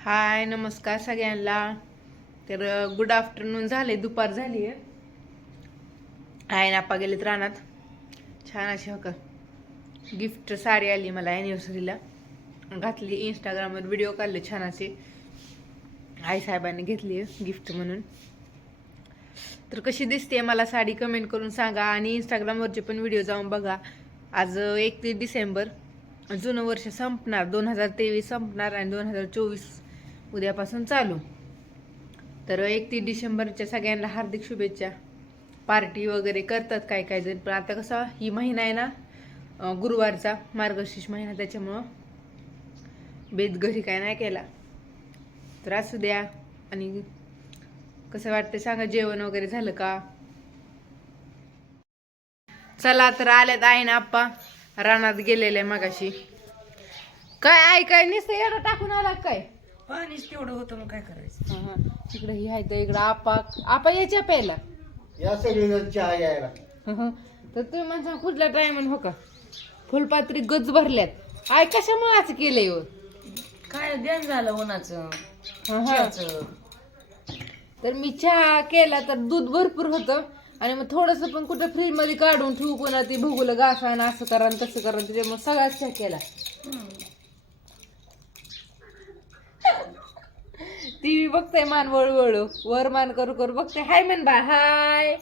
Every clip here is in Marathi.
हाय नमस्कार सगळ्यांना. तर गुड आफ्टरनून झाले दुपार झाली आहे आय नापा गेलेत रानात. छान अशी हो का? गिफ्ट साडी आली मला ॲनिव्हर्सरीला घातली इंस्टाग्रामवर व्हिडिओ काढले छान असे. आई साहेबांनी घेतली गिफ्ट म्हणून. तर कशी दिसते मला साडी कमेंट करून सांगा. आणि इंस्टाग्रामवरचे पण व्हिडिओ जाऊन बघा. आज एकतीस डिसेंबर. जुनं वर्ष संपणार. दोन हजार तेवीस संपणार आणि दोन हजार चोवीस उद्यापासून चालू. तर एकतीस डिसेंबरच्या सगळ्यांना हार्दिक शुभेच्छा. पार्टी वगैरे करतात काय काय जण पण आता कसं ही महिना आहे ना गुरुवारचा मार्गशीर्ष महिना त्याच्यामुळं बेद घरी काय नाही केला. तर असू द्या. आणि कसं वाटतं सांगा जेवण वगैरे झालं का? चला तर आल्यात आहे ना आप्पा. रानात गेलेले मगाशी. काय ऐकाय काय नुसतं एवढं टाकून आला काय? पाणीच तेवढं होतं मग काय करायचं? हा, हा. तिकडं ही आहे तर इकडं आपा आपा याच्या प्यायला. या सगळी चहा यायला तर तुम्ही म्हणता कुठला टाइम हो का? फुलपात्री गज भरल्यात. आय कशामुळे असं केलंय हो? काय ध्यान झालं उन्हाचं? हा, हा. चहाचं. तर मी चहा केला तर दूध भरपूर होतं. आणि मग थोडस पण कुठं फ्रीजमध्ये काढून ठेवू कोणा ती भुगुलं आणि असं करा आणि तसं करा. त्याच्यामुळे सगळाच चहा केला. हम्म. टीव्ही बघताय मान वळवळू. वर मान करू करू बघते. हाय म्हण बा हाय.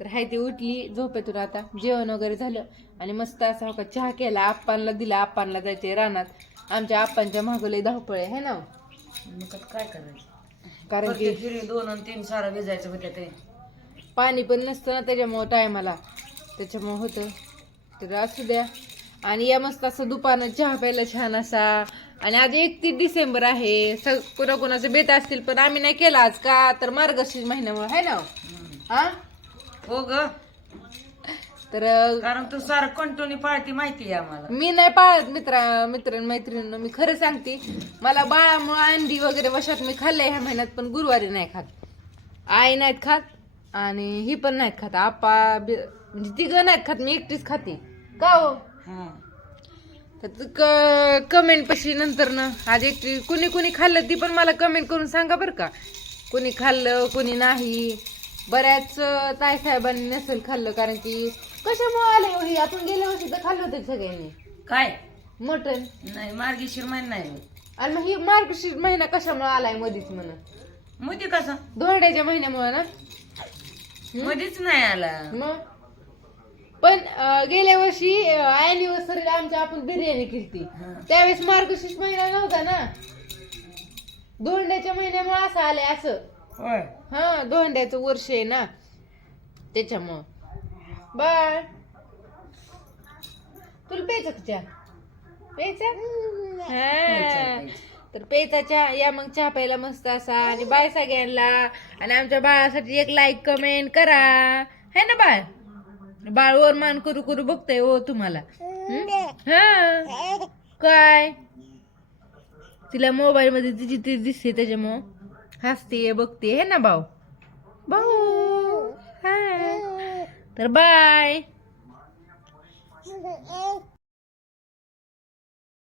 तर हाय ती उठली झोपेतून आता. जेवण वगैरे झालं. आणि मस्त असा हो का चहा केला. आप्पांना दिला. आप्पांना जायचे रानात. आमच्या आप्पांच्या मागवले धावपळे आहे ना आता काय करायचं? कारण की दोन आणि तीन सारा भिजायचं होत्या ते. पाणी पण नसतं ना त्याच्यामुळं टायमाला. त्याच्यामुळं होतं. तर असू द्या. आणि या मस्त असं दुपारनं चहा प्यायला छान असा. आणि आज एकतीस डिसेंबर आहे. स कोणा कोणाचे बेत असतील पण आम्ही नाही केला आज का? तर मार्गशीर्ष महिन्यामुळे आहे ना? हो? ग. तर कारण तू सारं कंटिन्यू पाळती माहिती आहे आम्हाला. मी नाही पाळत मित्रा मित्र मैत्रिणींना. मी खरं सांगते मला बाळामुळे अंडी वगैरे वशात मी खाल्लंय ह्या महिन्यात पण गुरुवारी नाही खात. आई नाहीत खात आणि ही पण नाहीत खात. आपा म्हणजे तिघं नाहीत खात मी एकटीच खाते. का हो? हा. तर कमेंट पशी नंतर ना आज कुणी कुणी खाल्लं ती पण मला कमेंट करून सांगा बरं का. कुणी खाल्लं कुणी नाही. बऱ्याच ताई साहेबांनी नसेल खाल्लं कारण की कशामुळे आले हो हे आपण गेल्या वर्षी तर खाल्लं होतं सगळ्यांनी. काय? मटन नाही मार्गीशीर महिना नाही आणि मग ही मार्गशीर्ष महिना कशामुळे आलाय मधीच म्हणा. मध्ये कसा? दोरड्याच्या महिन्यामुळे ना. मध्येच नाही आला. मग? अं, गेल्या वर्षी अॅनिव्हर्सरीला आमच्या आपण बिर्याणी केली. त्यावेळेस मार्गशीर्ष महिना नव्हता ना? दोंड्याच्या महिन्यामुळे असं आलंय असं. होय. हा दोंड्याचं वर्ष आहे ना? त्याच्यामुळं. बाय तुला प्यायचं का चहा? प्यायचा? हा. तर प्यायचा चहा. या मग चहा प्यायला मस्त असा. आणि बाय सगळ्यांना. आणि आमच्या बाळासाठी एक लाईक कमेंट करा. है ना बाळ? बाळ वर मान करू करू बघतय ओ हो तुम्हाला. हा? काय? तिला मोबाईल मध्ये तिची ती दिसते त्याच्यामुळं हसते बघते हे ना भाऊ? भाऊ तर बाय.